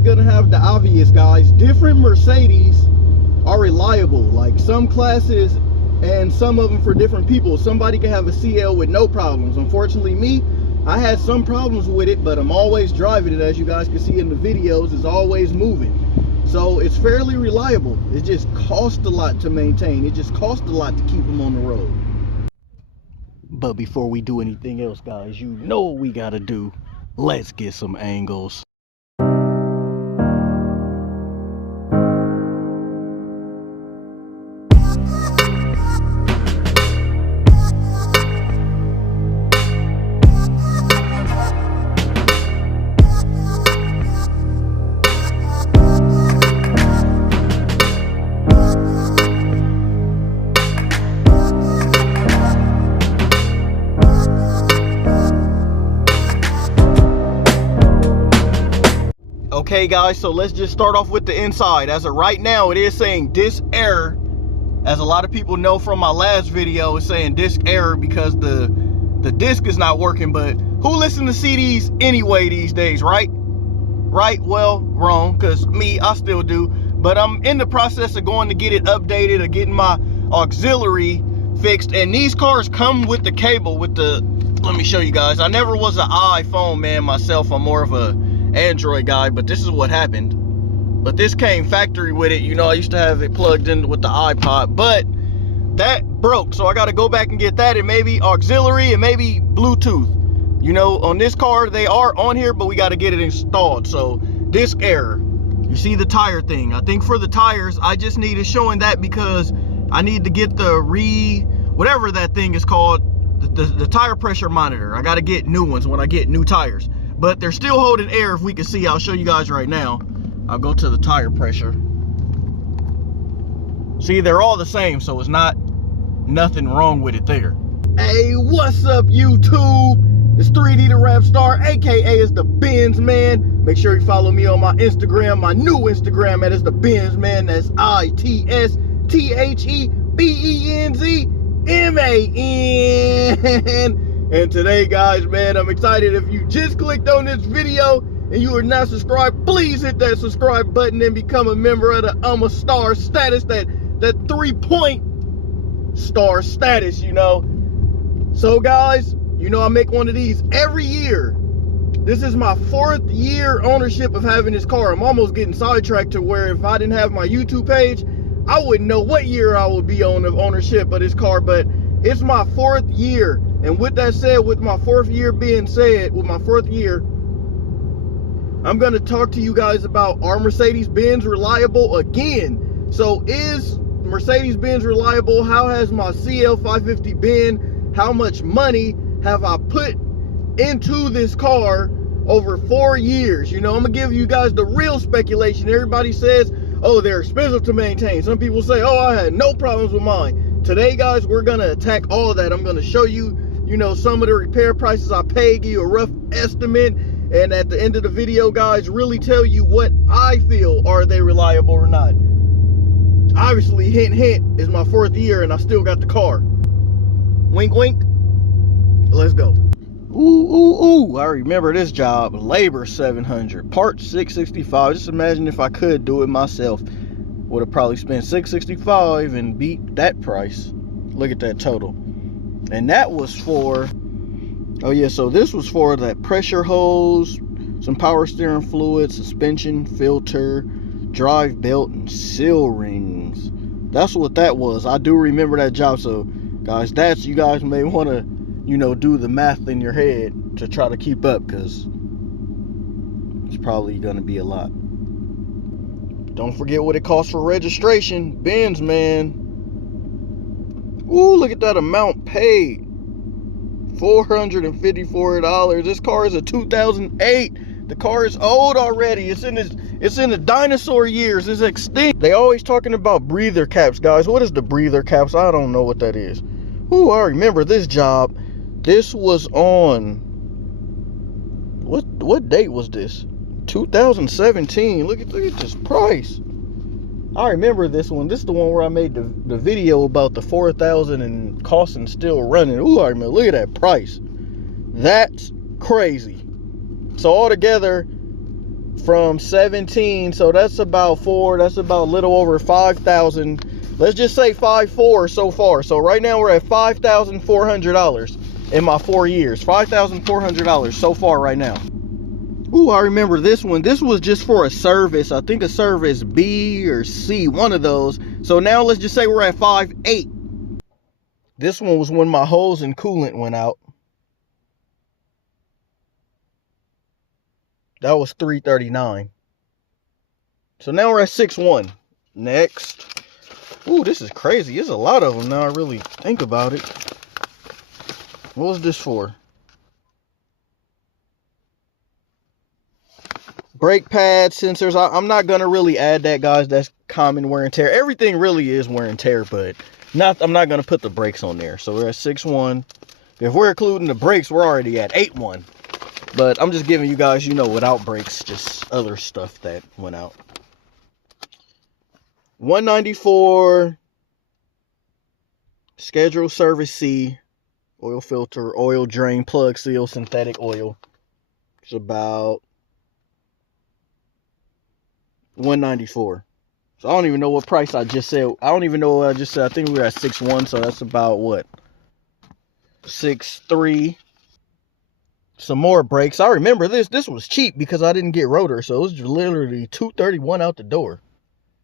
always gonna have the obvious, guys. Different Mercedes are reliable. Like some classes and some of them for different people. Somebody can have a CL with no problems. Unfortunately, me, I had some problems with it, but I'm always driving it. As you guys can see in the videos, it's always moving. So it's fairly reliable. It just costs a lot to maintain. It just costs a lot to keep them on the road. But before we do anything else, guys, you know what we gotta do. Let's get some angles. Okay guys, so let's just start off with the inside. As of right now, it is saying disk error. As a lot of people know from my last video, it's saying disk error because the disc is not working. But who listens to CDs anyway these days, right? Right? Well, wrong, because me, I still do. But I'm in the process of going to get it updated or getting my auxiliary fixed. And these cars come with the cable, with the, let me show you guys. I never was an iPhone man myself. I'm more of a Android guy, but this is what happened. But this came factory with it. You know, I used to have it plugged in with the iPod, but that broke, so I got to go back and get that, and maybe auxiliary and maybe Bluetooth. You know, on this car they are on here, but we got to get it installed. So disk error. You see the tire thing. I think for the tires, I just need it showing that because I need to get the whatever that thing is called, the tire pressure monitor. I got to get new ones when I get new tires. But they're still holding air. If we can see, I'll show you guys right now. I'll go to the tire pressure. See, they're all the same, so it's nothing wrong with it there. Hey, what's up, YouTube? It's 3D the Rap Star, aka is the Benz Man. Make sure you follow me on my Instagram, my new Instagram, that is the Benz Man. That's ITSTHEBENZMAN. And today, guys, man, I'm excited. If you just clicked on this video and you are not subscribed, please hit that subscribe button and become a member of the I'm a Star status, that 3-point star status, you know. So, guys, you know I make one of these every year. This is my 4th year ownership of having this car. I'm almost getting sidetracked to where if I didn't have my YouTube page, I wouldn't know what year I would be on of ownership of this car, but it's my 4th year. And with that said, with my 4th year being said, with my 4th year, I'm going to talk to you guys about, are Mercedes-Benz reliable again? So is Mercedes-Benz reliable? How has my CL550 been? How much money have I put into this car over 4 years? You know, I'm going to give you guys the real speculation. Everybody says, oh, they're expensive to maintain. Some people say, oh, I had no problems with mine. Today, guys, we're going to attack all of that. I'm going to show you, you know, some of the repair prices I paid, give you a rough estimate, and at the end of the video, guys, really tell you what I feel, are they reliable or not. Obviously, hint, hint, is my 4th year and I still got the car. Wink, wink. Let's go. Ooh, I remember this job. Labor 700, parts 665. Just imagine if I could do it myself. Would have probably spent $665 and beat that price. Look at that total. And that was for, oh yeah, so this was for that pressure hose, some power steering fluid, suspension, filter, drive belt, and seal rings. That's what that was. I do remember that job. So guys, that's, you guys may want to, you know, do the math in your head to try to keep up, because it's probably going to be a lot. Don't forget what it costs for registration. Benz, man. Ooh, look at that amount paid. $454. This car is a 2008. The car is old already. It's in the dinosaur years. It's extinct. They always talking about breather caps, guys. What is the breather caps? I don't know what that is. Ooh, I remember this job. This was on, what date was this? 2017. Look at this price. I remember this one. This is the one where I made the video about the 4,000 and costing still running. Ooh, I remember. Look at that price. That's crazy. So altogether, from 17, so that's about a little over 5,000. Let's just say 5.4 so far. So right now we're at $5,400 in my 4 years. $5,400 so far right now. Ooh, I remember this one. This was just for a service. I think a service B or C, one of those. So now let's just say we're at 5.8. This one was when my hose and coolant went out. That was $339. So now we're at 6.1. Next. Ooh, this is crazy. There's a lot of them now I really think about it. What was this for? Brake pad sensors. I'm not going to really add that, guys. That's common wear and tear. Everything really is wear and tear, but I'm not going to put the brakes on there. So we're at 6.1. If we're including the brakes, we're already at 8.1. But I'm just giving you guys, you know, without brakes, just other stuff that went out. 194. Scheduled service C. Oil filter, oil drain, plug seal, synthetic oil. It's about 194. So I don't even know what price I just said. I don't even know what I just said. I think we were at 6.1, so that's about what? 6.3. Some more brakes. I remember this was cheap because I didn't get rotor, so it was literally $231 out the door.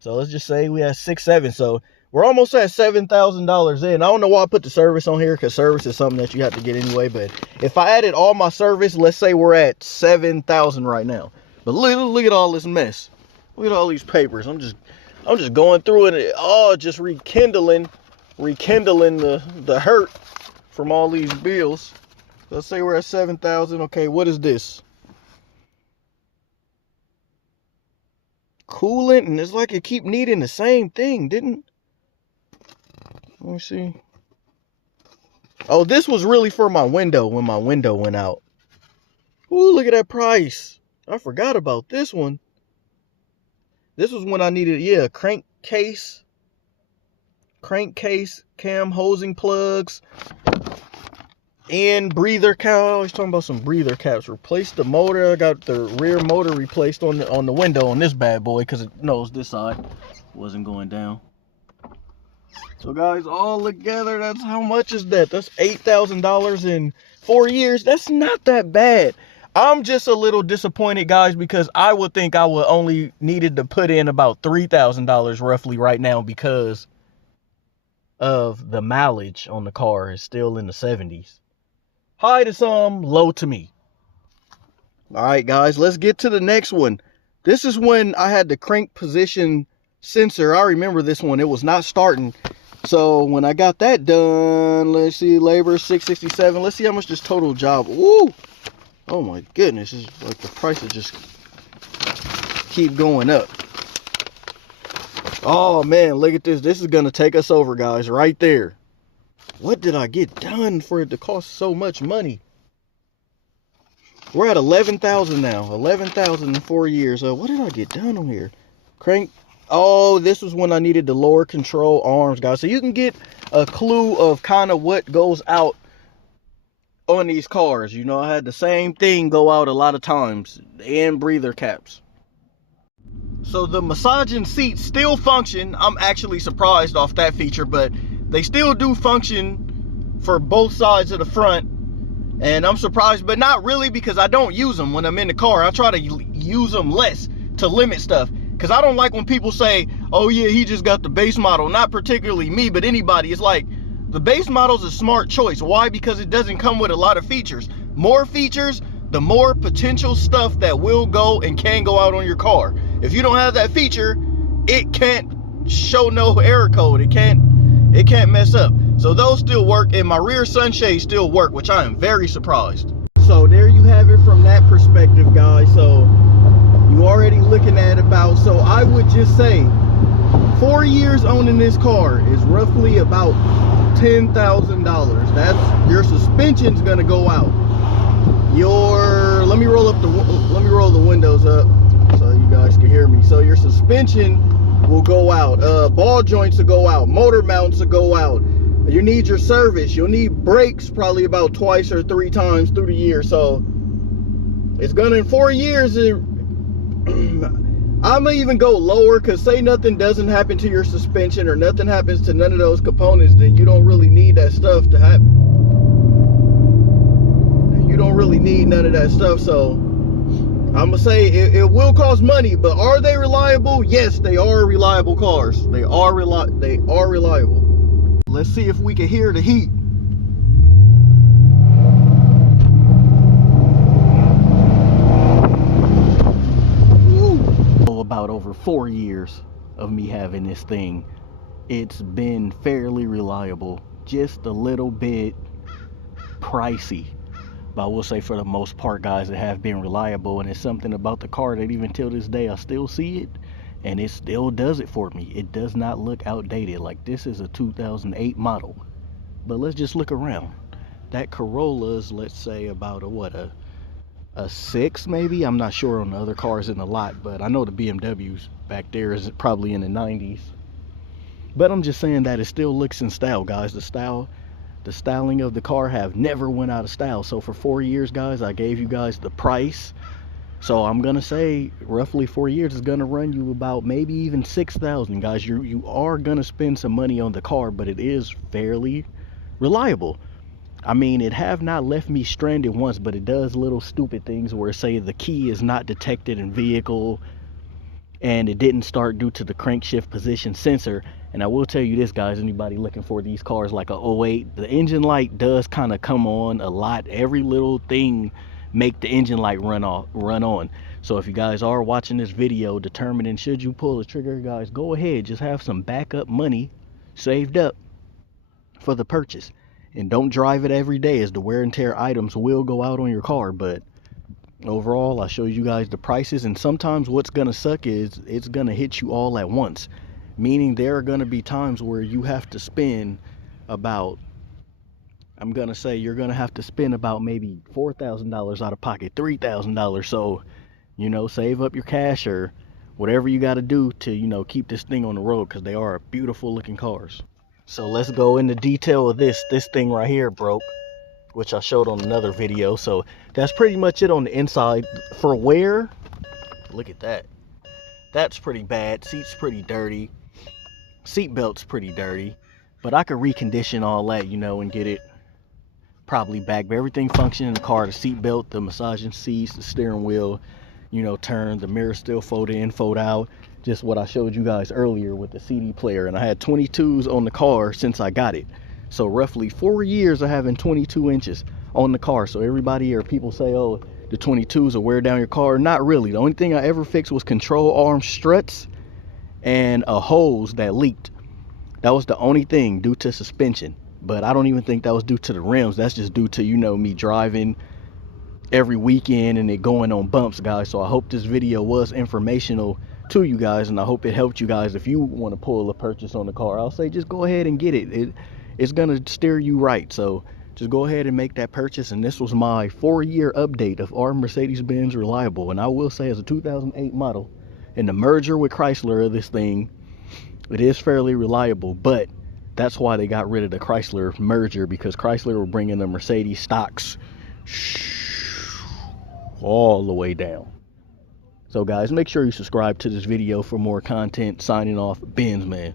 So let's just say we had 6.7. So we're almost at $7,000 in. I don't know why I put the service on here, because service is something that you have to get anyway. But if I added all my service, let's say we're at 7,000 right now. But look at all this mess. Look at all these papers. I'm just going through it. Oh, just rekindling the hurt from all these bills. Let's say we're at 7,000. Okay, what is this? Coolant, and it's like it keep needing the same thing, didn't? Let me see. Oh, this was really for my window when my window went out. Ooh, look at that price. I forgot about this one. This was when I needed, yeah, crankcase, cam hosing plugs, and breather cap. I was talking about some breather caps. Replaced the motor. I got the rear motor replaced on the window on this bad boy, because it knows this side wasn't going down. So guys, all together, that's how much is that? That's $8,000 in 4 years. That's not that bad. I'm just a little disappointed, guys, because I would think I would only needed to put in about $3,000 roughly right now, because of the mileage on the car is still in the 70s. High to some, low to me. All right, guys, let's get to the next one. This is when I had the crank position sensor. I remember this one. It was not starting. So when I got that done, let's see, labor $667. Let's see how much this total job. Woo! Oh my goodness, it's like the prices just keep going up. Oh man, look at this. This is gonna take us over, guys, right there. What did I get done for it to cost so much money? We're at 11,000 now. 11,000 in 4 years. What did I get done on here? Crank. Oh, this was when I needed the lower control arms, guys. So you can get a clue of kind of what goes out on these cars. You know, I had the same thing go out a lot of times, and breather caps. So the massaging seats still function. I'm actually surprised off that feature, but they still do function for both sides of the front. And I'm surprised, but not really, because I don't use them when I'm in the car. I try to use them less to limit stuff, because I don't like when people say, oh yeah, he just got the base model. Not particularly me, but anybody. It's like, the base model is a smart choice. Why? Because it doesn't come with a lot of features. More features, the more potential stuff that will go and can go out on your car. If you don't have that feature, it can't show no error code. It can't mess up. So those still work, and my rear sunshades still work, which I am very surprised. So there you have it from that perspective, guys. So you already looking at about, so I would just say 4 years owning this car is roughly about $10,000. That's your suspension's gonna go out. Let me roll the windows up so you guys can hear me. So your suspension will go out, ball joints will go out, motor mounts will go out. You need your service. You'll need brakes probably about 2 or 3 times through the year. So it's gonna, in 4 years, gonna even go lower, because say nothing doesn't happen to your suspension or nothing happens to none of those components, then you don't really need that stuff to happen. You don't really need none of that stuff. So I'm gonna say it will cost money, but are they reliable? Yes, they are reliable cars. They are reliable. Let's see if we can hear the heat. About over 4 years of me having this thing, it's been fairly reliable, just a little bit pricey, but I will say for the most part, guys, it have been reliable. And it's something about the car that even till this day I still see it and it still does it for me. It does not look outdated. Like, this is a 2008 model, but let's just look around. That Corolla's, let's say about a 6 maybe. I'm not sure on the other cars in the lot, but I know the BMWs back there is probably in the 90s. But I'm just saying that it still looks in style, guys. The styling of the car have never went out of style. So for 4 years, guys, I gave you guys the price. So I'm gonna say roughly 4 years is gonna run you about maybe even 6,000, guys. You are gonna spend some money on the car, but it is fairly reliable. I mean, it have not left me stranded once, but it does little stupid things where, say, the key is not detected in vehicle and it didn't start due to the crankshaft position sensor. And I will tell you this, guys, anybody looking for these cars like a 08, the engine light does kind of come on a lot. Every little thing make the engine light run on. So if you guys are watching this video determining should you pull the trigger, guys, go ahead, just have some backup money saved up for the purchase. And don't drive it every day, as the wear and tear items will go out on your car. But overall, I show you guys the prices, and sometimes what's gonna suck is it's gonna hit you all at once. Meaning there are gonna be times where you have to spend about, I'm gonna say you're gonna have to spend about maybe $4,000 out of pocket, $3,000. So, you know, save up your cash or whatever you gotta do to, you know, keep this thing on the road, because they are beautiful looking cars. So let's go into detail of this thing right here broke, which I showed on another video. So that's pretty much it on the inside. For wear, look at that. That's pretty bad. Seat's pretty dirty. Seat belt's pretty dirty. But I could recondition all that, you know, and get it probably back. But everything functions in the car. The seat belt, the massaging seats, the steering wheel, you know, turn. The mirror still fold in, fold out. Just what I showed you guys earlier with the CD player. And I had 22s on the car since I got it. So roughly 4 years of having 22 inches on the car. So everybody or people say, oh, the 22s will wear down your car. Not really. The only thing I ever fixed was control arm struts and a hose that leaked. That was the only thing due to suspension. But I don't even think that was due to the rims. That's just due to, you know, me driving every weekend and it going on bumps, guys. So I hope this video was informational to you guys, and I hope it helped you guys. If you want to pull a purchase on the car, I'll say just go ahead and get it. It's gonna steer you right. So just go ahead and make that purchase. And this was my 4-year update of our Mercedes-Benz Reliable. And I will say, as a 2008 model and the merger with Chrysler of this thing, it is fairly reliable. But that's why they got rid of the Chrysler merger, because Chrysler were bringing the Mercedes stocks all the way down. So guys, make sure you subscribe to this video for more content. Signing off, Benz man.